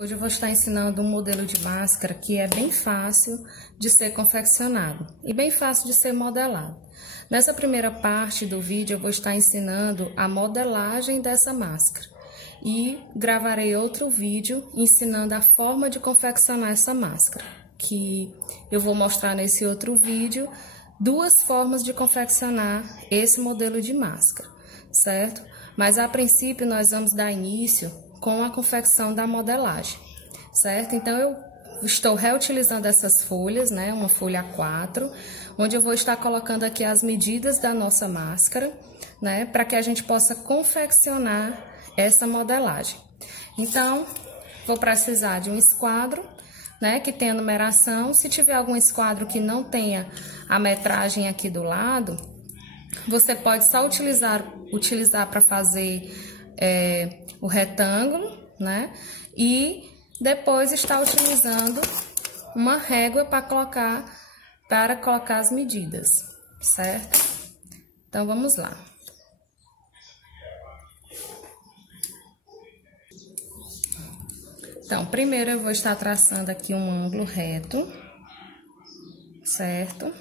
Hoje eu vou estar ensinando um modelo de máscara que é bem fácil de ser confeccionado e bem fácil de ser modelado. Nessa primeira parte do vídeo eu vou estar ensinando a modelagem dessa máscara e gravarei outro vídeo ensinando a forma de confeccionar essa máscara, que eu vou mostrar nesse outro vídeo duas formas de confeccionar esse modelo de máscara, certo? Mas a princípio nós vamos dar início com a confecção da modelagem, certo? Então, eu estou reutilizando essas folhas, né? Uma folha A4, onde eu vou estar colocando aqui as medidas da nossa máscara, né? Para que a gente possa confeccionar essa modelagem. Então, vou precisar de um esquadro, né? Que tenha numeração. Se tiver algum esquadro que não tenha a metragem aqui do lado, você pode só utilizar para fazer o retângulo, né? E depois está utilizando uma régua para colocar as medidas, certo? Então, vamos lá. Então, primeiro eu vou estar traçando aqui um ângulo reto, certo?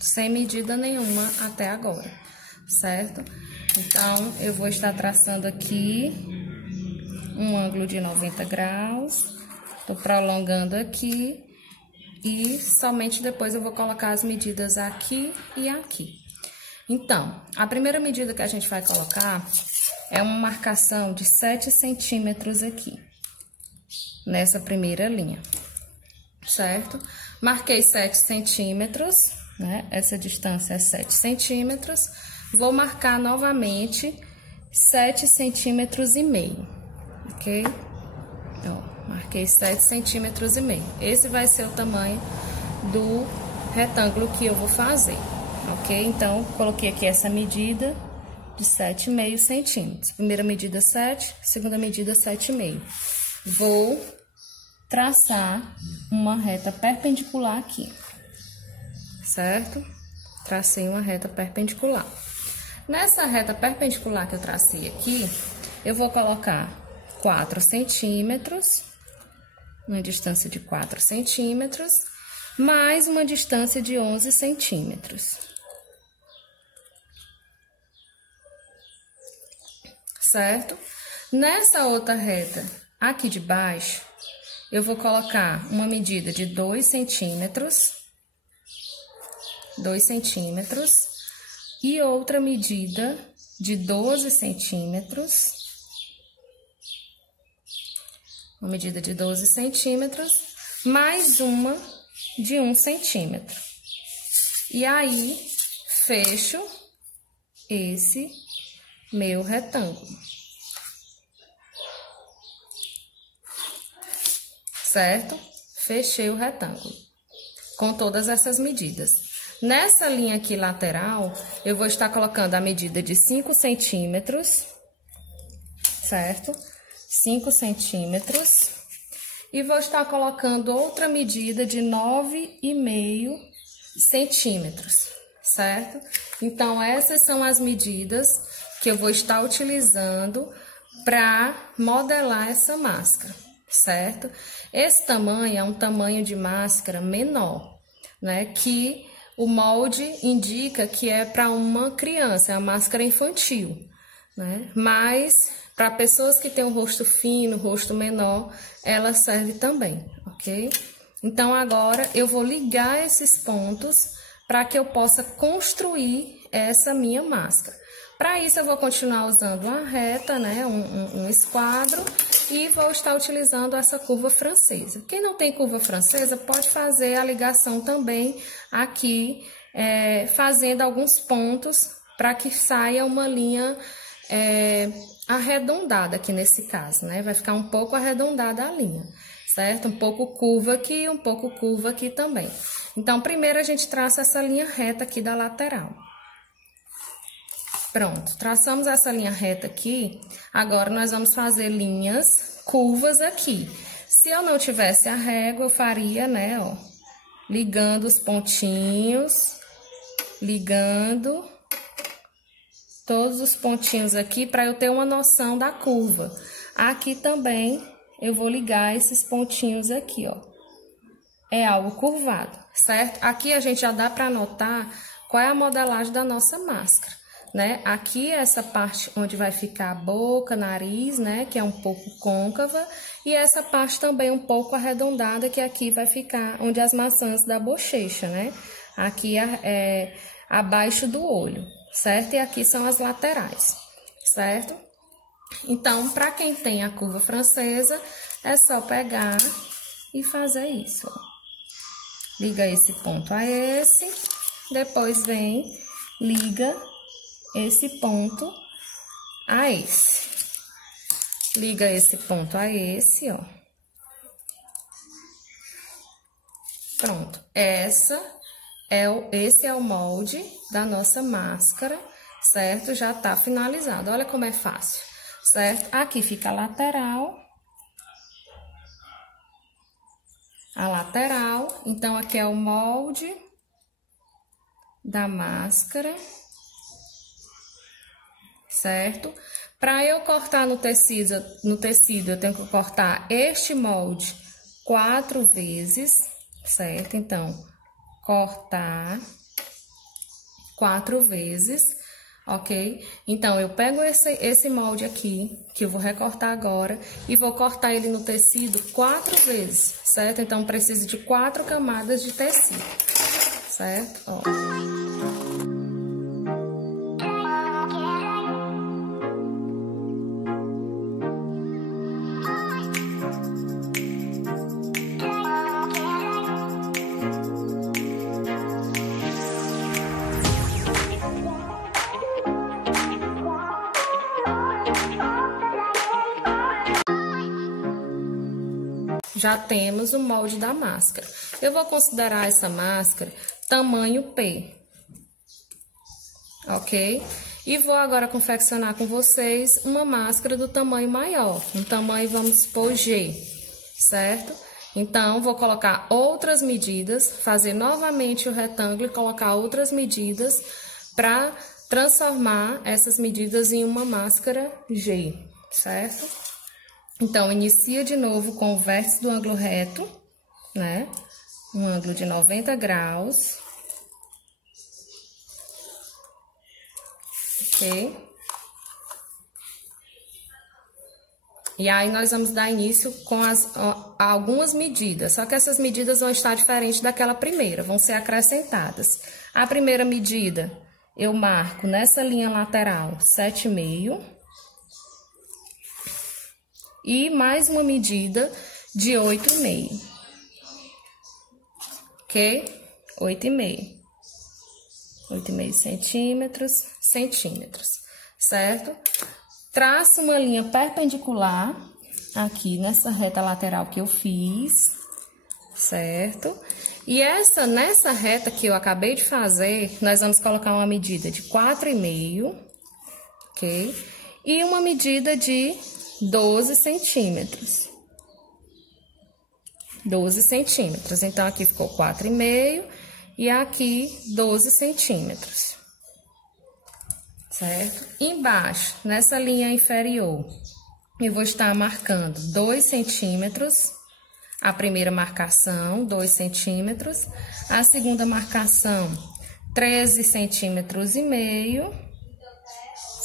Sem medida nenhuma até agora, certo? Então, eu vou estar traçando aqui um ângulo de 90 graus, tô prolongando aqui e somente depois eu vou colocar as medidas aqui e aqui. Então, a primeira medida que a gente vai colocar é uma marcação de 7 centímetros aqui, nessa primeira linha, certo? Marquei 7 centímetros. Né? Essa distância é 7 centímetros. Vou marcar novamente 7 centímetros e meio, ok? Ó, marquei 7 centímetros e meio. Esse vai ser o tamanho do retângulo que eu vou fazer, ok? Então, coloquei aqui essa medida de 7,5 centímetros. Primeira medida 7, segunda medida 7,5. Vou traçar uma reta perpendicular aqui. Certo? Tracei uma reta perpendicular. Nessa reta perpendicular que eu tracei aqui, eu vou colocar 4 centímetros, uma distância de 4 centímetros, mais uma distância de 11 centímetros. Certo? Nessa outra reta aqui de baixo, eu vou colocar uma medida de 2 centímetros, 2 centímetros, e outra medida de 12 centímetros, uma medida de 12 centímetros, mais uma de 1 centímetro. E aí, fecho esse meu retângulo. Certo? Fechei o retângulo com todas essas medidas. Nessa linha aqui lateral, eu vou estar colocando a medida de 5 centímetros, certo? 5 centímetros. E vou estar colocando outra medida de 9,5 centímetros, certo? Então, essas são as medidas que eu vou estar utilizando para modelar essa máscara, certo? Esse tamanho é um tamanho de máscara menor, né? Que o molde indica que é para uma criança, é a máscara infantil, né? Mas para pessoas que têm o rosto fino, rosto menor, ela serve também, ok? Então, agora eu vou ligar esses pontos para que eu possa construir essa minha máscara. Para isso, eu vou continuar usando uma reta, né? Um esquadro, e vou estar utilizando essa curva francesa. Quem não tem curva francesa pode fazer a ligação também aqui, fazendo alguns pontos para que saia uma linha arredondada aqui nesse caso, né? Vai ficar um pouco arredondada a linha, certo? Um pouco curva aqui, um pouco curva aqui também. Então, primeiro a gente traça essa linha reta aqui da lateral. Pronto, traçamos essa linha reta aqui, agora nós vamos fazer linhas curvas aqui. Se eu não tivesse a régua, eu faria, né, ó, ligando os pontinhos, ligando, todos os pontinhos aqui para eu ter uma noção da curva. Aqui também eu vou ligar esses pontinhos aqui, ó. É algo curvado, certo? Aqui a gente já dá para notar qual é a modelagem da nossa máscara, né? Aqui é essa parte onde vai ficar a boca, nariz, né? Que é um pouco côncava. E essa parte também um pouco arredondada, que aqui vai ficar onde as maçãs da bochecha, né? Aqui é abaixo do olho, certo? E aqui são as laterais, certo? Então, para quem tem a curva francesa, é só pegar e fazer isso, ó. Liga esse ponto a esse, depois vem, liga esse ponto a esse. Liga esse ponto a esse, ó. Pronto. Esse é o molde da nossa máscara, certo? Já tá finalizado. Olha como é fácil, certo? Aqui fica a lateral. A lateral. Então, aqui é o molde da máscara, certo? Para eu cortar no tecido, eu tenho que cortar este molde 4 vezes, certo? Então, cortar 4 vezes, ok? Então, eu pego esse molde aqui, que eu vou recortar agora, e vou cortar ele no tecido 4 vezes, certo? Então, preciso de 4 camadas de tecido, certo? Ó. Já temos o molde da máscara. Eu vou considerar essa máscara tamanho P, ok? E vou agora confeccionar com vocês uma máscara do tamanho maior, um tamanho, vamos supor, G, certo? Então, vou colocar outras medidas, fazer novamente o retângulo e colocar outras medidas para transformar essas medidas em uma máscara G, certo? Então, inicia de novo com o vértice do ângulo reto, né? Um ângulo de 90 graus. Ok? E aí, nós vamos dar início com algumas medidas, só que essas medidas vão estar diferentes daquela primeira, vão ser acrescentadas. A primeira medida, eu marco nessa linha lateral 7,5. E mais uma medida de 8,5, ok? 8,5 centímetros, certo? Traço uma linha perpendicular aqui nessa reta lateral que eu fiz, certo? E nessa reta que eu acabei de fazer, nós vamos colocar uma medida de 4,5, ok? E uma medida de 12 centímetros. 12 centímetros. Então, aqui ficou 4,5 e aqui 12 centímetros. Certo? Embaixo, nessa linha inferior, eu vou estar marcando 2 centímetros. A primeira marcação, 2 centímetros. A segunda marcação, 13 centímetros e meio.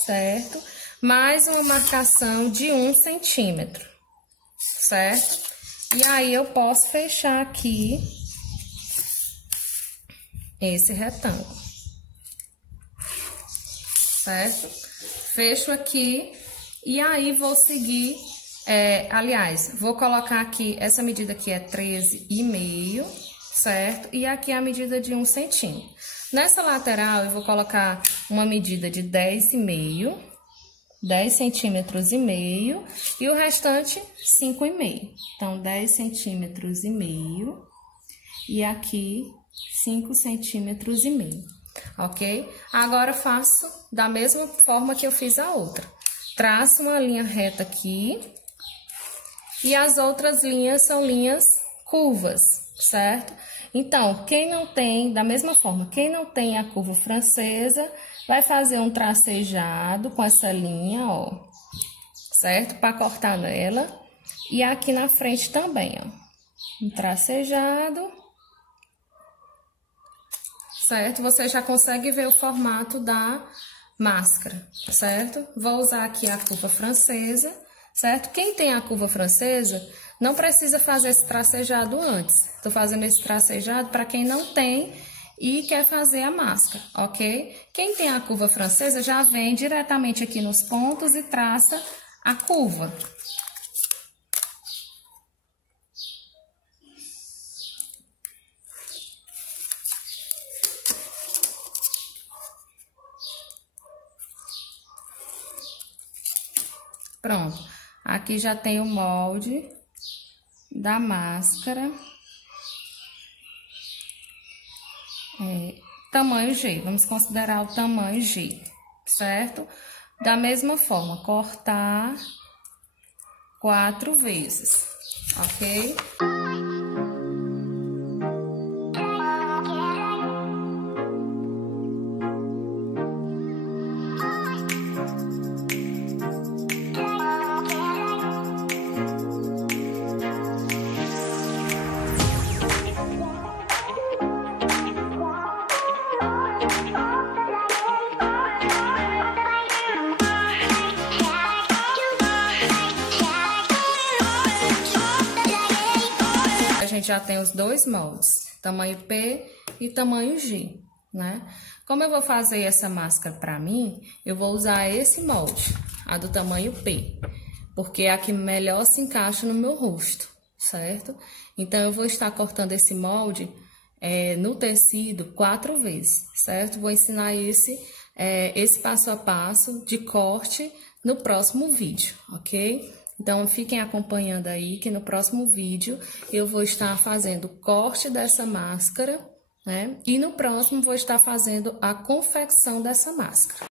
Certo? Mais uma marcação de 1 centímetro, certo? E aí, eu posso fechar aqui esse retângulo, certo? Fecho aqui e aí vou seguir, aliás, vou colocar aqui, essa medida aqui é 13,5, certo? E aqui a medida de 1 centímetro. Nessa lateral, eu vou colocar uma medida de 10,5. 10 centímetros e meio, e o restante 5,5. Então, 10 centímetros e meio, e aqui 5 centímetros e meio, ok? Agora, faço da mesma forma que eu fiz a outra. Traço uma linha reta aqui, e as outras linhas são linhas curvas, certo? Então, quem não tem, da mesma forma, quem não tem a curva francesa, vai fazer um tracejado com essa linha, ó, certo? Para cortar nela. E aqui na frente também, ó, um tracejado, certo? Você já consegue ver o formato da máscara, certo? Vou usar aqui a curva francesa, certo? Quem tem a curva francesa, não precisa fazer esse tracejado antes. Tô fazendo esse tracejado para quem não tem e quer fazer a máscara, ok? Quem tem a curva francesa já vem diretamente aqui nos pontos e traça a curva. Pronto, aqui já tem o molde da máscara, tamanho G, vamos considerar o tamanho G, certo? Da mesma forma, cortar 4 vezes, ok? A gente já tem os dois moldes, tamanho P e tamanho G, né? Como eu vou fazer essa máscara pra mim, eu vou usar esse molde, a do tamanho P, porque é a que melhor se encaixa no meu rosto, certo? Então, eu vou estar cortando esse molde no tecido 4 vezes, certo? Vou ensinar esse passo a passo de corte no próximo vídeo, ok? Então, fiquem acompanhando aí que no próximo vídeo eu vou estar fazendo o corte dessa máscara, né? E no próximo vou estar fazendo a confecção dessa máscara.